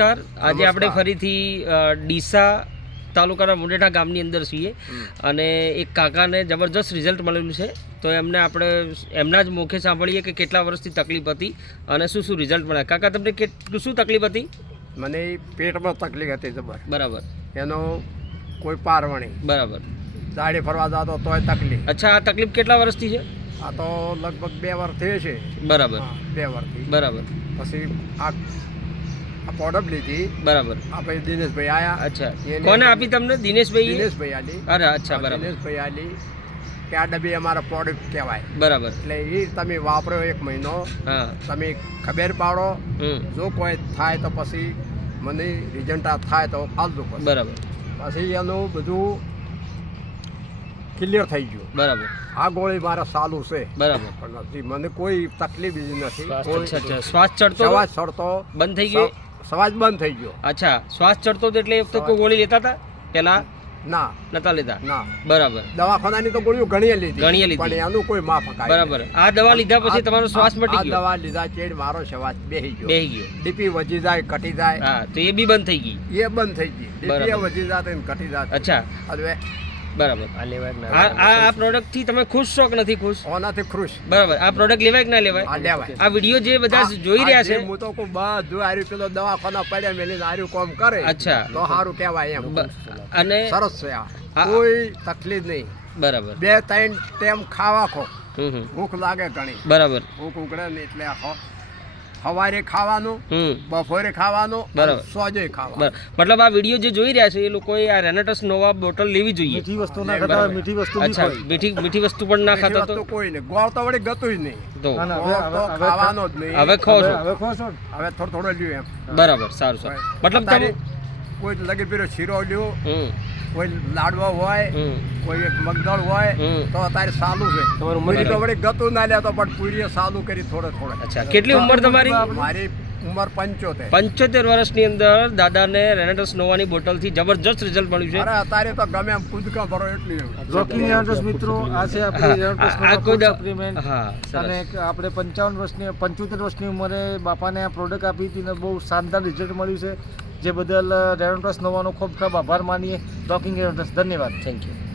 નમસ્કાર. આજે આપણે ફરીથી ડીસા તાલુકાના મુંડેઠા ગામની અંદર છીએ અને એક કાકાને જબરજસ્ત રિઝલ્ટ મળેલું છે. તો એમને આપણે એમના જ મુખે સાંભળીએ કે કેટલા વર્ષથી તકલીફ હતી અને શું શું રિઝલ્ટ મળ્યા. કાકા તમને કેટલું શું તકલીફ હતી? મને પેટમાં તકલીફ હતી જબર. બરાબર. એનો કોઈ પારવણી. બરાબર. દાડી ફરવા જતો તોય તકલીફ. અચ્છા આ તકલીફ કેટલા વર્ષથી છે? આ તો લગભગ બે વર્ષ થયે છે. બરાબર. બે વર્ષથી બરાબર. પછી આ પ્રોડક્ટ લીધી. બરાબર. આ દિનેશભાઈ આયા. અચ્છા. કોને આપી તમને? દિનેશભાઈ દિનેશભાઈ આલી. અરે અચ્છા બરાબર. દિનેશભાઈ આલી. કે આ ડબ્બી અમારા પ્રોડક્ટ કહેવાય. બરાબર. એટલે એ તમે વાપરો એક મહિનો. તમે ખબર પાડો. જો કોઈ થાય તો પછી મને રિઝલ્ટ આ થાય તો ફાલતું પછી. બરાબર. પછી એનું બધું ક્લિયર થઈ ગયું. બરાબર. આ ગોળી મારા સાલું છે. બરાબર. પણ નથી મને કોઈ તકલીફ બીજી નથી. કોઈ શ્વાસ ચડતો બંધ થઈ ગયો? સવાજ બંધ થઈ ગયો. અચ્છા શ્વાસ ચડતો હતો એટલે એક તો કોઈ ગોળી લેતા હતા પેલા ના? નતા લેતા? ના. બરાબર. દવાખાનાની તો ગોળીઓ ઘણી લીધી. ઘણી લીધી. પણ એનું કોઈ માફ કાય બરાબર. આ દવા લીધા પછી તમારો શ્વાસ મટી ગયો? આ દવા લીધા ચેડ મારો શ્વાસ બેહી ગયો. બેહી ગયો. ડીપી વધી જાય ઘટી જાય. હા તો એ બી બંધ થઈ ગઈ. એ બંધ થઈ ગઈ. ડીપી વધી જાય તો ઘટી જાય અચ્છા. હવે બરાબર. આ આ આ પ્રોડક્ટથી તમે ખુશ છો કે નથી ખુશ? ઓનાથી ખુશ. બરાબર. આ પ્રોડક્ટ લેવાય કે ના આ લેવાય. લેવાય આ વીડિયો જે બધા જોઈ રહ્યા છે હું તો કહું બધું આર્યું પેલો દવાખાના પડ્યા મેલીને આર્યું કામ કરે. અચ્છા. તો સારું કહેવાય એમ. અને સરસ છે આ. આ- કોઈ તકલીફ નહીં. બરાબર. બે ત્રણ ટાઈમ ખાવા ખો. હમ હમ. ભૂખ લાગે ઘણી. બરાબર. ભૂખ ઉગડે ને એટલે હ- સવારે ખાવાનું બપોરે ખાવાનું બરાબર. સોજે ખાવાનું. બરાબર. મતલબ આ વીડિયો જે જોઈ રહ્યા છે એ લોકોએ આ રેનેટસ નોવા બોટલ લેવી જોઈએ. મીઠી વસ્તુ ના ખાતા મીઠી વસ્તુ અચ્છા મીઠી મીઠી વસ્તુ પણ ના ખાતા તો? કોઈ નહીં. ગોળ તો? વળી ગતું જ નહીં તો ખાવાનો જ નહીં. હવે ખાઓ છો? હવે ખો છો? હવે થોડો થોડો લ્યો એમ. બરાબર સારું સારું. મતલબ તમે કોઈ લગી પીરો શીરો લ્યો. કોઈ લાડવો હોય કોઈ એક મગદળ હોય તો અત્યારે સાલું છે. તમારું પૂરી તો વળી ગતું ના લેતો પણ પૂરીએ સાલું કરી થોડે થોડે. અચ્છા કેટલી ઉંમર તમારી? મારી ઉંમર પંચોતેર. પંચોતેર વર્ષની અંદર દાદાને રેનેટસ નોવાની બોટલથી જબરજસ્ત રિઝલ્ટ મળ્યું અરે અત્યારે તો ગમે એમ કૂદકા ભરો એટલી રોકી રેનેટસ મિત્રો આ છે છે આપણી સપ્લિમેન્ટ હા અને આપણે પંચાવન વર્ષની પંચોતેર વર્ષની ઉંમરે બાપાને આ પ્રોડક્ટ આપી હતી ને બહુ શાનદાર રિઝલ્ટ મળ્યું છે. જે બદલ રેનોટસ નવાનો ખૂબ ખૂબ આભાર માનીએ. ડોકિંગ પ્લસ ધન્યવાદ. Thank you.